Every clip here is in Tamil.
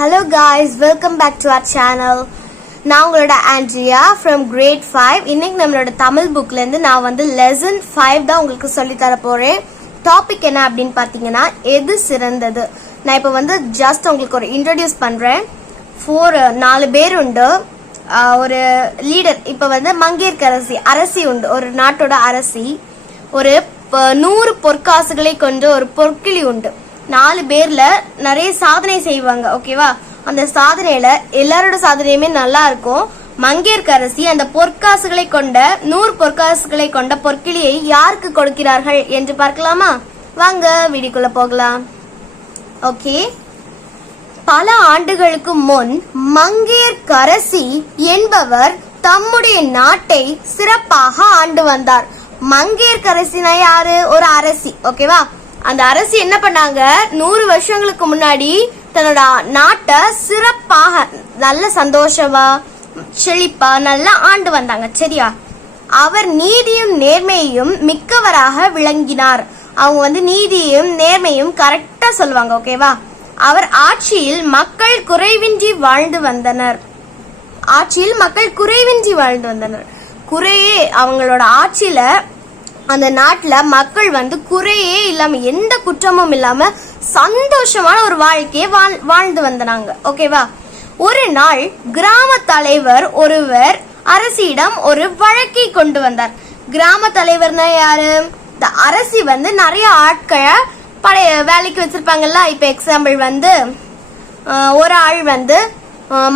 Hello guys, welcome back to our channel. நான் உங்களோட ஆண்ட்ரியா from grade 5. இன்னைக்கு நம்மளோட தமிழ் புக்ல இருந்து நான் வந்து lesson 5 தான் உங்களுக்கு சொல்லி தர போறேன். டாபிக் என்ன அப்படினு பாத்தீங்கன்னா எது சிறந்தது. நான் இப்போ வந்து ஜஸ்ட் உங்களுக்கு ஒரு இன்ட்ரோ듀ce பண்றேன். 4 பேர் உண்டு. ஒரு லீடர் இப்போ வந்து மங்கையர்க்கரசி அரசி உண்டு. ஒரு நாட்டோட அரசி. ஒரு 100 பொற்காசுகளை கொண்ட ஒரு பொற்கிளி உண்டு. 4 பேர்ல நிறைய சாதனை செய்வாங்க. ஓகேவா? அந்த சாதனையில எல்லாரோட சாதனையுமே நல்லா இருக்கும். மங்கையர்க்கரசி அந்த பொற்காசுகளை கொண்ட 100 பொற்காசுகளை கொண்ட பொற்கிளியை யாருக்கு கொடுக்கிறார்கள் என்று பார்க்கலாமா? வாங்க வீடியோக்குள்ள போகலாம். ஓகே, பல ஆண்டுகளுக்கு முன் மங்கையர்க்கரசி என்பவர் தம்முடைய நாட்டை சிறப்பாக ஆண்டு வந்தார். மங்கையர்க்கரசினா யாரு? ஒரு அரசி. ஓகேவா? அந்த அரசி என்ன பண்ணாங்க, 100 வருஷங்களுக்கு முன்னாடி தன்னோட நாட்டை சிறப்பாக நல்ல சந்தோஷமா செழிப்பா நல்லா ஆண்டு வந்தாங்க. சரியா? அவர் நீதியும் நேர்மையும் மிக்கவராக விளங்கினார். அவங்க வந்து நீதியும் நேர்மையும் கரெக்டா சொல்லுவாங்க. ஓகேவா? அவர் ஆட்சியில் மக்கள் குறைவின்றி வாழ்ந்து வந்தனர். குறையே அவங்களோட ஆட்சியில அந்த நாட்டுல மக்கள் வந்து குறையே இல்லாம எந்த குற்றமும் இல்லாம சந்தோஷமான ஒரு வாழ்க்கையை வாழ்ந்து வந்தாங்க. ஓகேவா? ஒரு நாள் கிராம தலைவர் ஒருவர் அரசியிடம் ஒரு வழக்கை கொண்டு வந்தார். கிராம தலைவர்னா யாரு? இந்த அரசி வந்து நிறைய ஆட்களை பழைய வேலைக்கு வச்சிருப்பாங்கல்ல. இப்ப எக்ஸாம்பிள் வந்து ஒரு ஆள் வந்து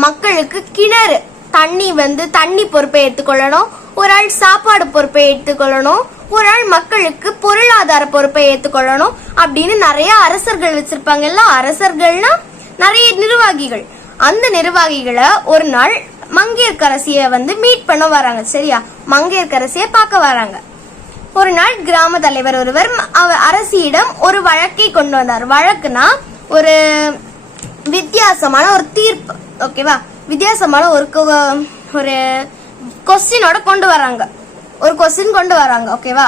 மக்களுக்கு கிணறு தண்ணி பொறுப்பை எடுத்துக்கொள்ளணும். ஒரு ஆள் சாப்பாடு பொறுப்பை எடுத்துக்கொள்ளணும். ஒரு ஆள் மக்களுக்கு பொருளாதார பொறுப்பை ஏற்றுக்கொள்ளணும் அப்படின்னு நிறைய அரசர்கள் வச்சிருப்பாங்கல்ல. அரசர்கள்னா நிறைய நிர்வாகிகள். அந்த நிர்வாகிகளை ஒரு நாள் மங்கையர்க்கரசிய வந்து மீட் பண்ண வராங்க. சரியா? மங்கையர்க்கரசிய பார்க்க வராங்க. ஒரு நாள் கிராம தலைவர் ஒருவர் அரசியிடம் ஒரு வழக்கை கொண்டு வந்தார். வழக்குனா ஒரு வித்தியாசமான ஒரு தீர்ப்பு. ஓகேவா? வித்தியாசமான ஒரு கொஸ்டினோட கொண்டு வராங்க. ஒரு கொஸ்டின் கொண்டு வராங்க. ஓகேவா?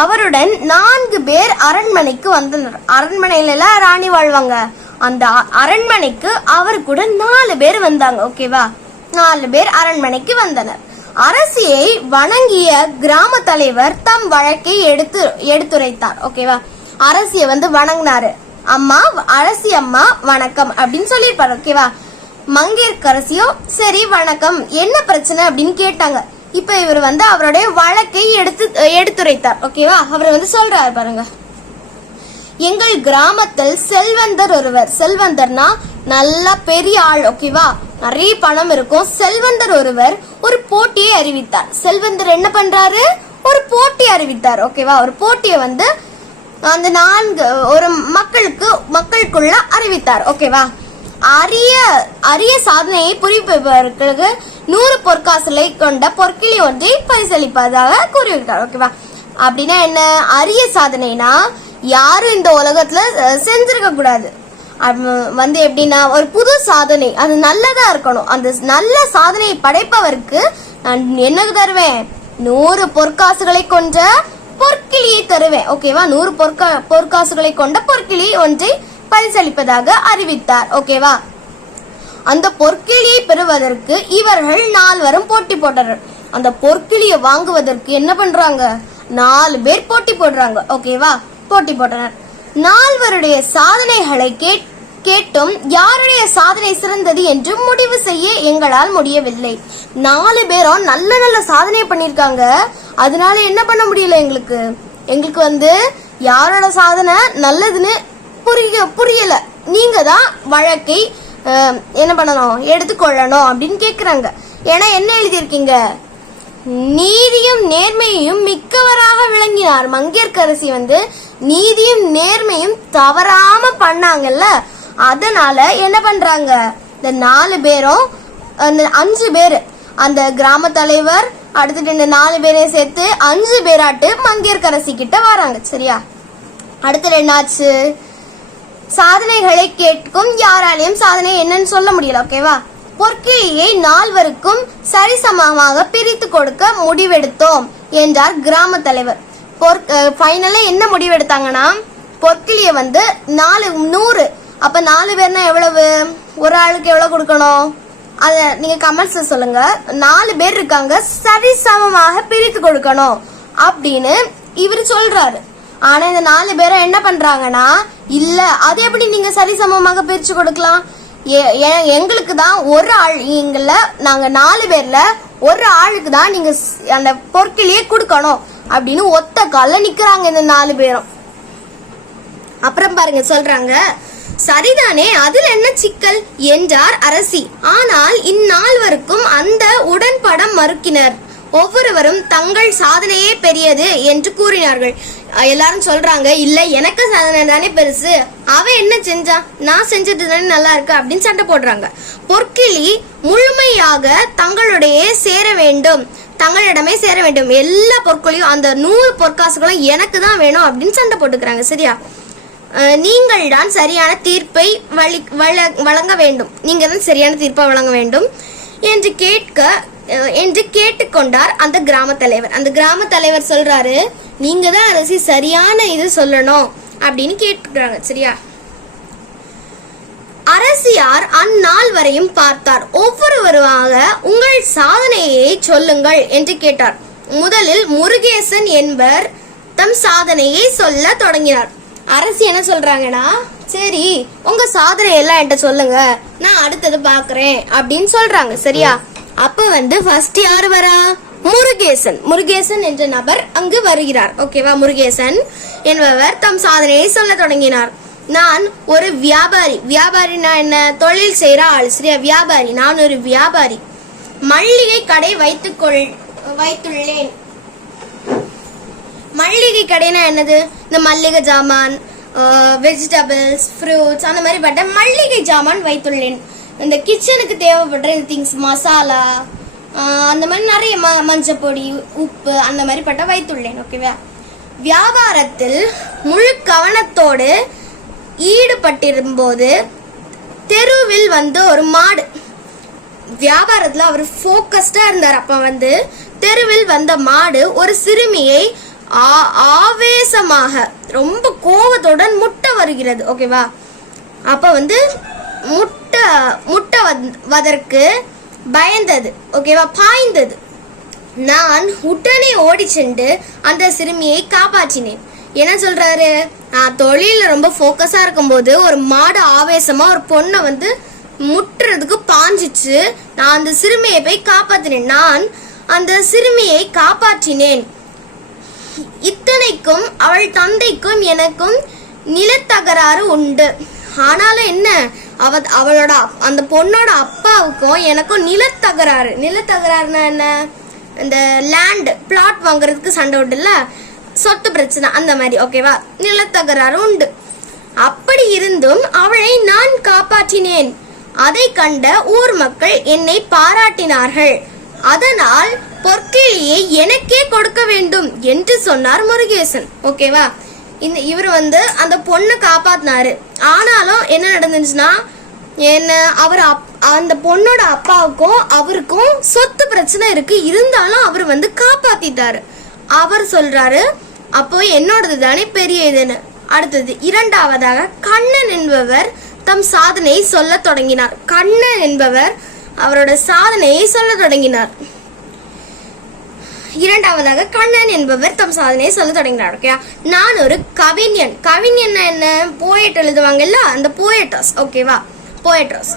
அவருடன் 4 பேர் அரண்மனைக்கு வந்தனர். அரண்மனையில எல்லாம் ராணி வாழ்வாங்க. அந்த அரண்மனைக்கு அவர் கூட 4 பேர் வந்தாங்க. ஓகேவா? 4 பேர் அரண்மனைக்கு வந்தனர். அரசியை வணங்கிய கிராம தலைவர் தம் வழக்கை எடுத்துரைத்தார். ஓகேவா? அரசியை வந்து வணங்கினாரு. அரசி அம்மா வணக்கம் அப்படின்னு சொல்லிருப்பாரு. ஓகேவா? மங்கையர்க்கரசியோ சரி வணக்கம், என்ன பிரச்சனை அப்படின்னு கேட்டாங்க. இப்ப இவர் வந்து அவருடைய வழக்கை எடுத்துரைத்தார். ஓகேவா? அவர் வந்து சொல்றாரு பாருங்க. எங்கள் கிராமத்தில் செல்வந்தர் ஒருவர், செல்வந்தர்னா நல்ல பெரிய ஆள். ஓகேவா? நிறைய பணம் இருக்கும். செல்வந்தர் ஒருவர் ஒரு போட்டியை அறிவித்தார். செல்வந்தர் என்ன பண்றாரு? ஒரு போட்டி அறிவித்தார். ஓகேவா? ஒரு போட்டியை வந்து அந்த 4 ஒரு மக்களுக்குள்ள அறிவித்தார். ஓகேவா? அரிய சாதனையை புரிப்பவர்களுக்கு 100 பொற்காசுகளை கொண்ட பொற்கிளி ஒன்றை பரிசளிப்பதாக கூறியிருக்கார். ஓகேவா? அப்படின்னா என்ன? அரிய சாதனைனா யாரும் இந்த உலகத்துல செஞ்சிருக்க கூடாது. வந்து எப்படின்னா ஒரு புது சாதனை, அது நல்லதா இருக்கணும். அந்த நல்ல சாதனையை படைப்பவருக்கு நான் என்ன தருவேன்? 100 பொற்காசுகளை கொண்ட பொற்கிளியை தருவேன். ஓகேவா? 100 பொற்காசுகளை கொண்ட பொற்கிளி ஒன்றை பரிசளிப்பதாக அறிவித்தார். ஓகேவா? அந்த பொற்கிளியை பெறுவதற்கு இவர்கள் 4 போட்டி போட்டனர். அந்த பொற்கிளியை வாங்குவதற்கு என்ன பண்றாங்க? 4 பேர் போட்டி போடுறாங்க. ஓகேவா? போட்டி போட்டனர். 4 சாதனைகளை கேட்டும் யாருடைய சாதனை சிறந்தது என்று முடிவு செய்ய எங்களால் முடியவில்லை. 4 பேரும் நல்ல நல்ல சாதனை பண்ணிருக்காங்க. அதனால என்ன பண்ண முடியல எங்களுக்கு வந்து யாரோட சாதனை நல்லதுன்னு புரியல. நீங்க தான் வழக்கை என்ன பண்ணணும், எடுத்துக்கொள்ளணும் அப்படின்னு கேக்குறாங்க. ஏன்னா என்ன எழுதியிருக்கீங்க? நீதியும் நேர்மையும் மிக்கவராக விளங்கினார். மங்கையர்க்கரசி வந்து நீதியும் நேர்மையும் தவறாம பண்ணாங்கல்ல. அதனால என்ன பண்றாங்க? இந்த 4 பேரும் 5 பேர் அந்த கிராம தலைவர் அடுத்துட்டு இந்த 4 பேரையும் சேர்த்து 5 பேராட்டு மங்கையர்க்கரசி கிட்ட வராங்க. சரியா? அடுத்து என்னாச்சு? சாதனைகளை கேட்கும் யாராலையும் சாதனை என்னன்னு சொல்ல முடியல. ஓகேவா? பொற்கிளியை 4 சரிசமமாக பிரித்து கொடுக்க முடிவெடுத்தோம் என்றார் கிராம தலைவர். ஃபைனலா என்ன முடிவெடுத்தாங்கன்னா பொற்கிளிய வந்து 100 அப்ப 4 பேர்னா எவ்வளவு? ஒரு ஆளுக்கு எவ்வளவு கொடுக்கணும் அத நீங்க கமெண்ட்ஸ்ல சொல்லுங்க. 4 பேர் இருக்காங்க, சரிசமமாக பிரித்து கொடுக்கணும் அப்படின்னு இவர் சொல்றாரு. ஆனா இந்த 4 பேரும் என்ன பண்றாங்கன்னா, இல்ல அது எப்படி நீங்க சரிசமமாக பிரிச்சு கொடுக்கலாம், எங்களுக்கு தான் ஒரு ஆள், நாங்க 4 பேர்ல ஒரு ஆளுக்கு தான் நீங்க அந்த பொற்கிளியே கொடுக்கணும் அப்படின்னு ஒத்த கால நிக்கிறாங்க இந்த 4 பேரும். அப்புறம் பாருங்க சொல்றாங்க, சரிதானே, அதில் என்ன சிக்கல் என்றார் அரசி. ஆனால் இந்நால்வருக்கும் அந்த உடன்படம் மறுக்கினர். ஒவ்வொருவரும் தங்கள் சாதனையே பெரியது என்று கூறினார்கள். எல்லாரும் சொல்றாங்க, இல்ல எனக்கு சாதனை தானே பெருசு, அவ என்ன செஞ்சா, நான் செஞ்சது தானே நல்லா இருக்கு அப்படின்னு சண்டை போடுறாங்க. பொற்கிளி முழுமையாக தங்களிடையே சேர வேண்டும், தங்களிடமே சேர வேண்டும், எல்லா பொற்களையும் அந்த 100 பொற்காசுகளும் எனக்கு தான் வேணும் அப்படின்னு சண்டை போட்டுக்கிறாங்க. சரியா, நீங்கள் தான் சரியான தீர்ப்பை வழங்க வேண்டும், நீங்க தான் சரியான தீர்ப்பை வழங்க வேண்டும் என்று கேட்டுக்கொண்டார் அந்த கிராம தலைவர். அந்த கிராம தலைவர் சொல்றாரு, நீங்க தான் அரசி சரியான இது சொல்லணும் அப்படின்னு கேட்டுக்கிறாங்க. சரியா, அரசியார் அந்நாள் வரையும் பார்த்தார். ஒவ்வொருவருமாக உங்கள் சாதனையை சொல்லுங்கள் என்று கேட்டார். முதலில் முருகேசன் என்பவர் தம் சாதனையை சொல்ல தொடங்கினார். அரசி என்ன சொல்றாங்கன்னா, சரி உங்க சாதனை எல்லாம் என்கிட்ட சொல்லுங்க, நான் அடுத்தது பாக்குறேன் அப்படின்னு சொல்றாங்க. சரியா, அப்ப ஃபர்ஸ்ட் யாரு வரா, முருகேசன் என்ற நபர் அங்கு வருகிறார். ஓகேவா, முருகேசன் என்பவர் தம் சாதனையை சொல்ல தொடங்கினார். நான் ஒரு வியாபாரினா என்ன, தொழில் செய்யற ஆள். சரியா, வியாபாரி, நான் ஒரு வியாபாரி, மல்லிகை கடை வைத்துள்ளேன். மல்லிகை கடைனா என்னது, இந்த மல்லிகை ஜாமான், வெஜிடபிள்ஸ், ஃப்ரூட்ஸ் அந்த மாதிரி பட்ட மல்லிகை ஜாமான் வைத்துள்ளேன். இந்த கிச்சனுக்கு தேவைப்படுற இந்த திங்ஸ், மசாலா அந்த மாதிரி நிறைய மஞ்சப்பொடி, உப்பு அந்த மாதிரி பட்ட வைத்துள்ளேன். ஓகேவா, வியாபாரத்தில் முழு கவனத்தோடு ஈடுபட்டிருக்கும்போது தெருவில் ஒரு மாடு, வியாபாரத்துல அவர் போக்கஸ்டா இருந்தார். அப்ப தெருவில் வந்த மாடு ஒரு சிறுமியை ஆவேசமாக ரொம்ப கோபத்துடன் முட்ட வருகிறது. ஓகேவா, அப்ப முட்டவதற்கு பயந்தது. ஓகேவா, பாய்ந்தது. நான் உடனே ஓடி சென்று அந்த சிறுமியை காப்பாற்றினேன். என்ன சொல்றாரு, நான் தொழில ரொம்ப போக்கஸா இருக்கும்போது ஒரு மாடு ஆவேசமா ஒரு பொண்ணை முட்டுறதுக்கு பாஞ்சிச்சு. நான் அந்த சிறுமியை போய் காப்பாற்றினேன். நான் அந்த சிறுமியை காப்பாற்றினேன். இத்தனைக்கும் அவள் தந்தைக்கும் எனக்கும் நிலத்தகராறு உண்டு. ஆனாலும் என்ன, அவளோட அந்த பொண்ணோட அப்பாவுக்கும் எனக்கும் நிலத்தகராறுனா என்ன, இந்த லேண்ட் பிளாட் வாங்குறதுக்கு சண்டை உண்டுல்ல, சொத்து பிரச்சனை அந்த மாதிரி. ஓகேவா, நிலத்தகராறு உண்டு. அப்படி இருந்தும் அவளை நான் காப்பாற்றினேன். அதை கண்ட ஊர் மக்கள் என்னை பாராட்டினார்கள். அதனால் பொற்கிளியை எனக்கே கொடுக்க வேண்டும் என்று சொன்னார் முருகேசன். ஓகேவா, இவர் அந்த பொண்ணை காப்பாத்தினாரு. ஆனாலும் என்ன நடந்துச்சுன்னா, அந்த பொண்ணோட அப்பாவுக்கும் அவருக்கும் சொத்து பிரச்சனை இருக்கு. இருந்தாலும் அவர் காப்பாத்திட்டாரு. அவர் சொல்றாரு, அப்போ என்னோடது தானே பெரிய இதுன்னு. அடுத்தது இரண்டாவதாக கண்ணன் என்பவர் தம் சாதனையை சொல்ல தொடங்கினார். கண்ணன் என்பவர் அவரோட சாதனையை சொல்ல தொடங்கினார். இரண்டாவதாக கண்ணன் என்பவர் தம் சாதனையை சொல்ல தொடங்கினார். ஓகே, நான் ஒரு கவிஞன். கவிஞன் என்ன, போயட் எழுதுவாங்கல்ல, அந்த போயட்டர்ஸ். ஓகேவா, போயட்டர்ஸ்.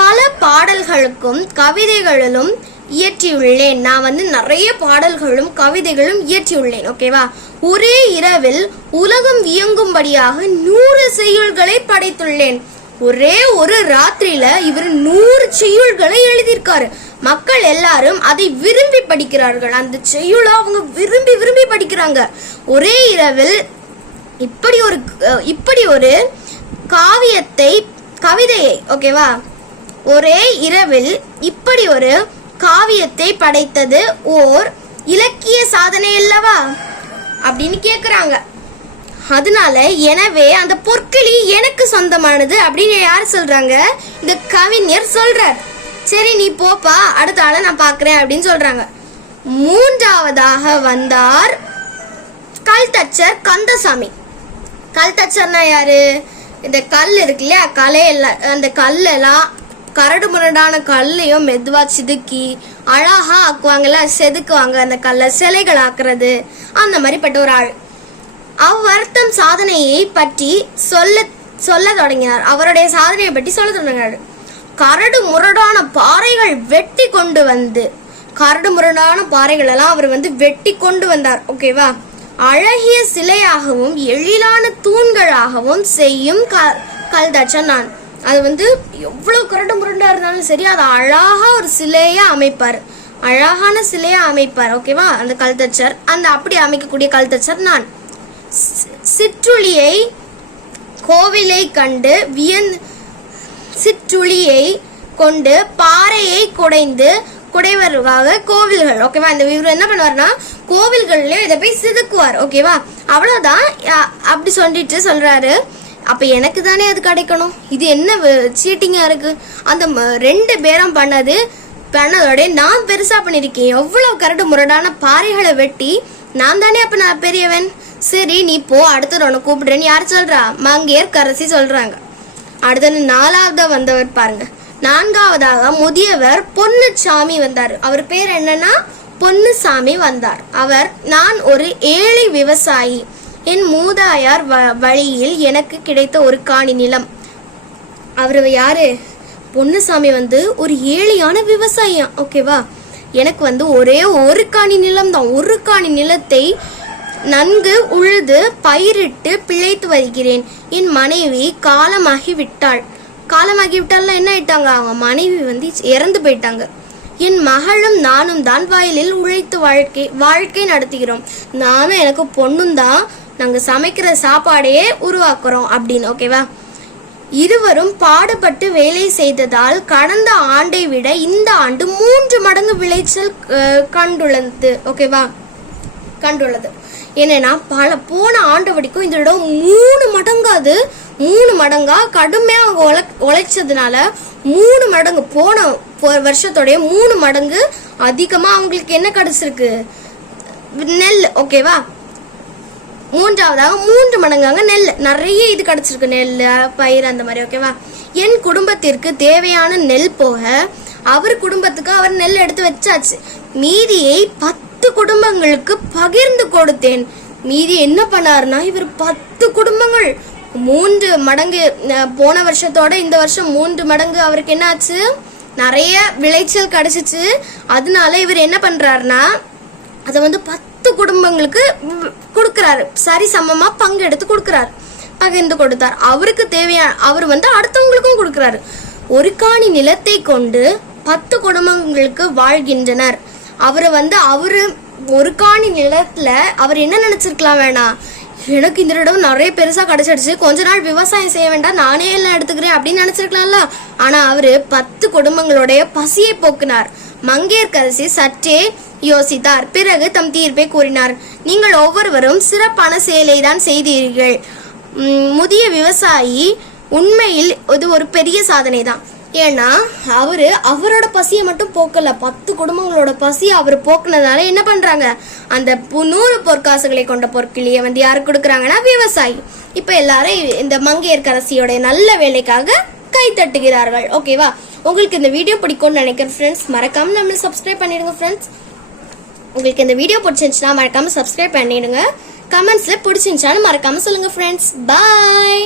பல பாடல்களுக்கும் கவிதைகளிலும் இயற்றியுள்ளேன். நான் நிறைய பாடல்களும் கவிதைகளும் இயற்றியுள்ளேன். ஓகேவா, ஒரே இரவில் உலகம் இயங்கும்படியாக 100 செய்யுள்களை படைத்துள்ளேன். ஒரே ஒரு ராத்திரியில இவர் 100 செய்யுள்களை எழுதியிருக்காரு. மக்கள் எல்லாரும் அதை விரும்பி படிக்கிறார்கள். அந்த செய்யுளை அவங்க விரும்பி படிக்கிறாங்க. ஒரே இரவில் இப்படி ஒரு கவிதையை, ஓகேவா, ஒரே இரவில் இப்படி ஒரு காவியத்தை படைத்தது ஓர் இலக்கிய சாதனை அல்லவா அப்படின்னு கேக்குறாங்க. அதனால எனவே அந்த பொற்கிளி எனக்கு சொந்தமானது அப்படின்னு யார் சொல்றாங்க, இந்த கவிஞர் சொல்றார். சரி நீ போப்பா, அடுத்த ஆளை நான் பாக்குறேன் அப்படின்னு சொல்றாங்க. மூன்றாவதாக வந்தார் கல்தச்சர் கந்தசாமி. கல்தச்சர்னா யாரு, இந்த கல் இருக்கு இல்லையா, அந்த கல்லெல்லாம் கரடு முரடான கல்லையும் மெதுவா சிதுக்கி அழகா ஆக்குவாங்கல்ல, செதுக்குவாங்க அந்த கல்லை, சிலைகள் ஆக்குறது, அந்த மாதிரிப்பட்ட ஒரு ஆள். அவர் தம் சாதனையை பற்றி சொல்ல தொடங்கினார். அவருடைய சாதனையை பற்றி சொல்ல தொடங்கினார். கரடு முரடான பாறைகள் வெட்டி கொண்டு வந்து, கரடு முரடான பாறைகள் எல்லாம் அவர் வெட்டி கொண்டு வந்தார். ஓகேவா? அழகிய சிலையாகவும் எழிலான தூண்களாகவும் செய்யும் கல்தச்சன் நான். அது எவ்வளவு கரடு முரண்டா இருந்தாலும் சரி, அதை அழகா ஒரு சிலையா அமைப்பார், அழகான சிலையா அமைப்பார். ஓகேவா? அந்த கல்தச்சர், அந்த அப்படி அமைக்கக்கூடிய கல்தச்சர் நான். சிற்றுளியை கோவிலை கண்டு சிற்றுளியை கொண்டு பாறையை குடைவருவாக கோவில்கள். ஓகேவா? இந்த இவர் என்ன பண்ணுவார்னா கோவில்கள்லயே இதை போய் சிதுக்குவார். ஓகேவா? அவ்வளவுதான். அப்படி சொல்றாரு. அப்ப எனக்கு தானே அது கிடைக்கணும், இது என்ன சீட்டிங்கா இருக்கு? அந்த 2 பேரும் பண்ணதோட நான் பெருசா பண்ணிருக்கேன். எவ்வளவு கரடு முரடான பாறைகளை வெட்டி நான் தானே அப்ப நான் பெரியவன். சரி நீ போ, அடுத்தது உன்னை கூப்பிடுறேன்னு யார் சொல்றா? மங்கையர்க்கரசி சொல்றாங்க. அடுத்தது 4ஆவதா வந்தவர் பாருங்க. 4ஆவதாக முதியவர் பொன்னுசாமி வந்தார். அவர் பேர் என்னன்னா பொன்னுசாமி வந்தார். அவர், நான் ஒரு ஏழை விவசாயி, என் மூதாயார் வழியில் எனக்கு கிடைத்த ஒரு காணி நிலம். அவர் யாரு? பொன்னுசாமி ஒரு ஏழையான விவசாயியா. ஓகேவா? எனக்கு ஒரே ஒரு காணி நிலம் தான். ஒரு காணி நிலத்தை நன்கு உழுது பயிரிட்டு பிழைத்து வருகிறேன். என் மனைவி காலமாகி விட்டாள். என்ன ஆயிட்டாங்க? அவங்க மனைவி இறந்து போயிட்டாங்க. என் மகளும் நானும் தான் வயலில் உழைத்து வாழ்க்கை நடத்துகிறோம். நானும் எனக்கு பொண்ணும் தான் நாங்க சமைக்கிற சாப்பாடையே உருவாக்குறோம் அப்படின்னு. ஓகேவா? இருவரும் பாடுபட்டு வேலை செய்ததால் கடந்த ஆண்டை விட இந்த ஆண்டு 3 மடங்கு விளைச்சல் கண்டுள்ளது. ஓகேவா? கண்டுள்ளது. என்னன்னா போன ஆண்டு வரைக்கும் இந்த இடம் 3 மடங்கா கடுமையா அவங்க உழைச்சதுனால 3 மடங்கு போன வருஷத்தோடைய 3 மடங்கு அதிகமா அவங்களுக்கு என்ன கிடைச்சிருக்கு? நெல். ஓகேவா? 3ஆவதாக 3 மடங்காங்க நெல், நிறைய இது கிடைச்சிருக்கு, நெல் பயிர் அந்த மாதிரி. ஓகேவா? என் குடும்பத்திற்கு தேவையான நெல் போக அவர் குடும்பத்துக்கு அவர் நெல் எடுத்து வச்சாச்சு. மீதியை 10 குடும்பங்களுக்கு பகிர்ந்து கொடுத்தேன். மீதி என்ன பண்ணாருன்னா இவர் 10 குடும்பங்கள் 3 மடங்கு, போன வருஷத்தோட இந்த வருஷம் 3 மடங்கு அவருக்கு என்ன ஆச்சு? நிறைய விளைச்சல் கிடைச்சிச்சு. அதனால இவர் என்ன பண்றாருன்னா அதை 10 குடும்பங்களுக்கு கொடுக்கறாரு. சரி சமமா பங்கெடுத்து கொடுக்கறாரு, பகிர்ந்து கொடுத்தார். அவருக்கு தேவையான அவர் அடுத்தவங்களுக்கும் கொடுக்கறாரு. ஒரு காணி நிலத்தை கொண்டு 10 குடும்பங்களுக்கு வாழ்கின்றனர். அவரு அவரு ஒரு காணி நிலத்துல அவர் என்ன நினைச்சிருக்கலாம்? வேணாம், எனக்கு இந்த இடம் நிறைய பெருசா கிடைச்சிடுச்சு, கொஞ்ச நாள் விவசாயம் செய்ய வேண்டாம், நானே எல்லாம் எடுத்துக்கிறேன் அப்படின்னு நினைச்சிருக்கலாம்ல. ஆனா அவரு 10 குடும்பங்களுடைய பசியை போக்குனார். மங்கையர்க்கரசி சற்றே யோசித்தார். பிறகு தம் தீர்ப்பை கூறினார். நீங்கள் ஒவ்வொருவரும் சிறப்பான செயலை தான் செய்தீர்கள். முதிய விவசாயி, உண்மையில் இது ஒரு பெரிய சாதனை தான். ஏன்னா அவரோட பசியை மட்டும் போக்கல, 10 குடும்பங்களோட பசியை அவர் போக்குனதால என்ன பண்றாங்க? அந்த 100 பொற்காசுகளை கொண்ட பொற்கிளியை யாருக்கு கொடுக்குறாங்கன்னா விவசாயி. இப்ப எல்லாரும் இந்த மங்கையர்க்கரசியோட நல்ல வேலைக்காக கை தட்டுகிறார்கள். ஓகேவா? உங்களுக்கு இந்த வீடியோ பிடிக்கும்னு நினைக்கிறேன் ஃப்ரெண்ட்ஸ். மறக்காம நம்மள சப்ஸ்கிரைப் பண்ணிடுங்க ஃப்ரெண்ட்ஸ். உங்களுக்கு இந்த வீடியோ பிடிச்சிருந்துச்சுன்னா மறக்காம சப்ஸ்கிரைப் பண்ணிடுங்க. கமெண்ட்ஸ்ல பிடிச்சிருந்துச்சான்னு மறக்காம சொல்லுங்க ஃப்ரெண்ட்ஸ். பாய்.